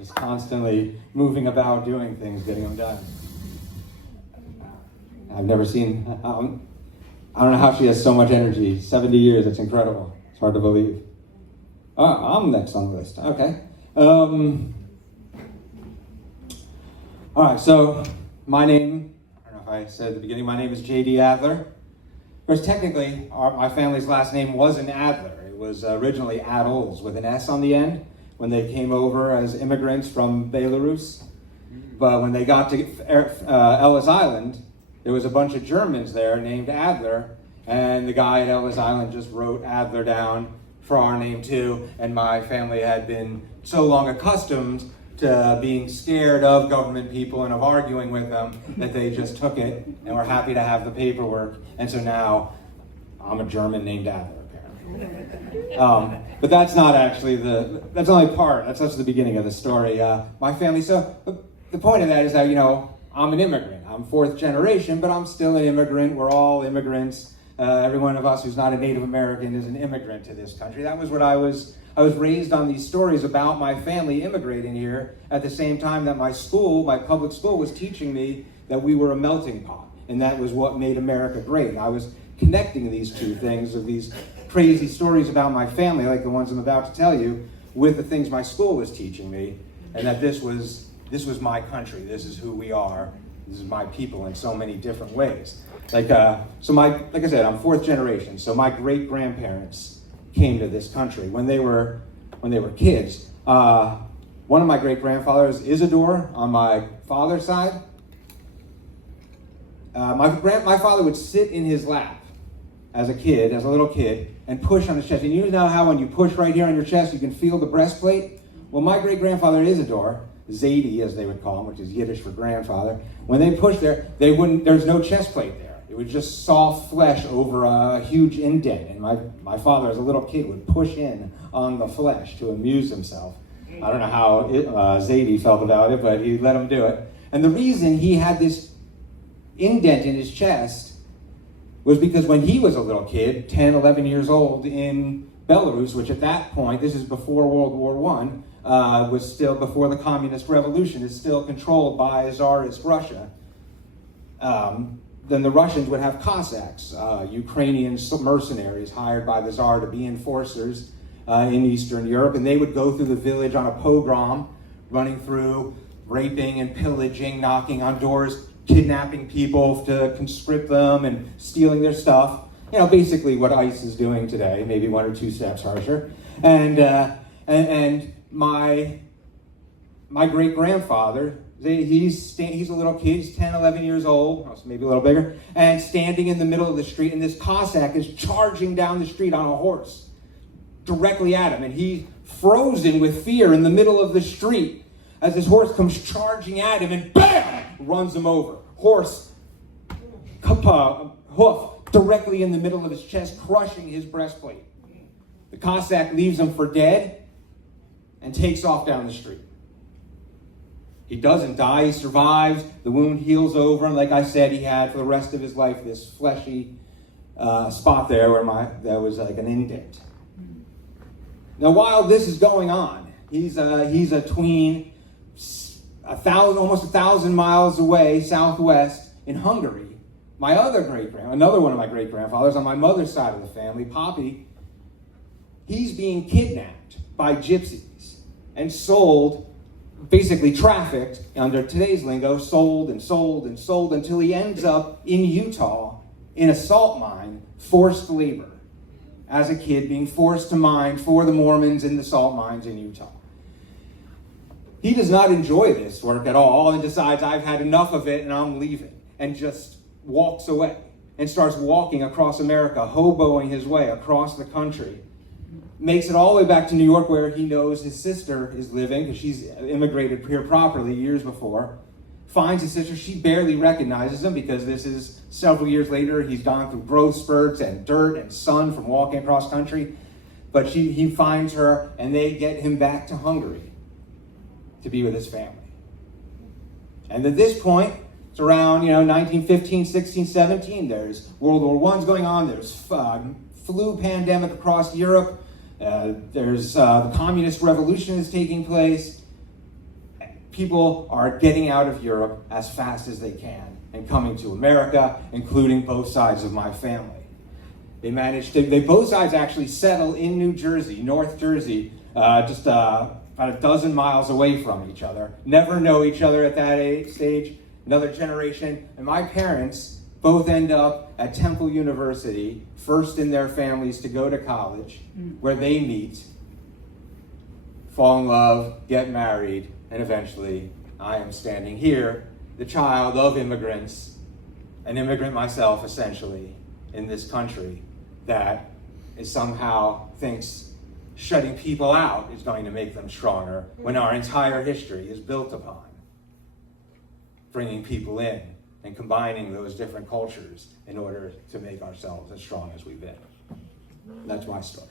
He's constantly moving about, doing things, getting them done. I've never seen, I don't know how she has so much energy. 70 years, it's incredible. It's hard to believe. I'm next on the list. Okay. All right, so my name, I don't know if I said at the beginning, my name is J.D. Adler. Whereas technically, my family's last name wasn't Adler. It was originally Adels with an S on the end when they came over as immigrants from Belarus. But when they got to Ellis Island, there was a bunch of Germans there named Adler, and the guy at Ellis Island just wrote Adler down for our name too, and my family had been so long accustomed to being scared of government people and of arguing with them that they just took it and were happy to have the paperwork. And so now I'm a German named Adler, apparently. But that's not actually that's only part, that's just the beginning of the story. My family, so the point of that is that, I'm an immigrant. I'm fourth generation, but I'm still an immigrant. We're all immigrants. Every one of us who's not a Native American is an immigrant to this country. That was what I was raised on these stories about my family immigrating here at the same time that my public school was teaching me that we were a melting pot, and that was what made America great. And I was connecting these two things of these crazy stories about my family, like the ones I'm about to tell you, with the things my school was teaching me, and that this was my country, this is who we are, this is my people in so many different ways. Like I said, I'm fourth generation, so my great-grandparents came to this country when they were kids. One of my great-grandfathers, Isidore, on my father's side, my father would sit in his lap as a little kid, and push on his chest. And you know how when you push right here on your chest, you can feel the breastplate? Well, my great-grandfather Isidore, Zadie as they would call him, which is Yiddish for grandfather, when they pushed there, there's no chest plate there. It was just soft flesh over a huge indent. And my father, as a little kid, would push in on the flesh to amuse himself. I don't know how Zadie felt about it, but he let him do it. And the reason he had this indent in his chest was because when he was a little kid, 10, 11 years old, in Belarus, which at that point, this is before World War I, was still before the Communist Revolution, is still controlled by Tsarist Russia. Then the Russians would have Cossacks, Ukrainian mercenaries hired by the Tsar to be enforcers in Eastern Europe, and they would go through the village on a pogrom, running through, raping and pillaging, knocking on doors, kidnapping people to conscript them and stealing their stuff. Basically what ICE is doing today, maybe one or two steps harsher. And my great-grandfather, he's a little kid, he's 10, 11 years old, maybe a little bigger, and standing in the middle of the street, and this Cossack is charging down the street on a horse directly at him, and he's frozen with fear in the middle of the street as this horse comes charging at him, and BAM! Runs him over. Horse, hoof, directly in the middle of his chest, crushing his breastplate. The Cossack leaves him for dead and takes off down the street. He doesn't die, he survives, the wound heals over, and like I said, he had for the rest of his life this fleshy spot there where that was like an indent. Now while this is going on, he's a tween, almost 1,000 miles away, southwest, in Hungary. Another one of my great-grandfathers on my mother's side of the family, Poppy, he's being kidnapped by gypsies and sold, basically trafficked, under today's lingo, sold until he ends up in Utah in a salt mine, forced labor, as a kid being forced to mine for the Mormons in the salt mines in Utah. He does not enjoy this work at all and decides, I've had enough of it and I'm leaving, and just walks away and starts walking across America, hoboing his way across the country. Makes it all the way back to New York where he knows his sister is living because she's immigrated here properly years before. Finds his sister, she barely recognizes him because this is several years later. He's gone through growth spurts and dirt and sun from walking across country. But he finds her and they get him back to Hungary to be with his family. And at this point, it's around 1915, 16, 17. There's World War I's going on. There's flu pandemic across Europe. There's the communist revolution is taking place. people are getting out of Europe as fast as they can and coming to America, including both sides of my family. They both sides actually settle in New Jersey, North Jersey, just about a dozen miles away from each other. Never know each other at that stage. Another generation. And my parents both end up at Temple University, first in their families to go to college, where they meet, fall in love, get married, and eventually I am standing here, the child of immigrants, an immigrant myself, essentially, in this country that is somehow thinks shutting people out is going to make them stronger when our entire history is built upon bringing people in and combining those different cultures in order to make ourselves as strong as we've been. That's my story.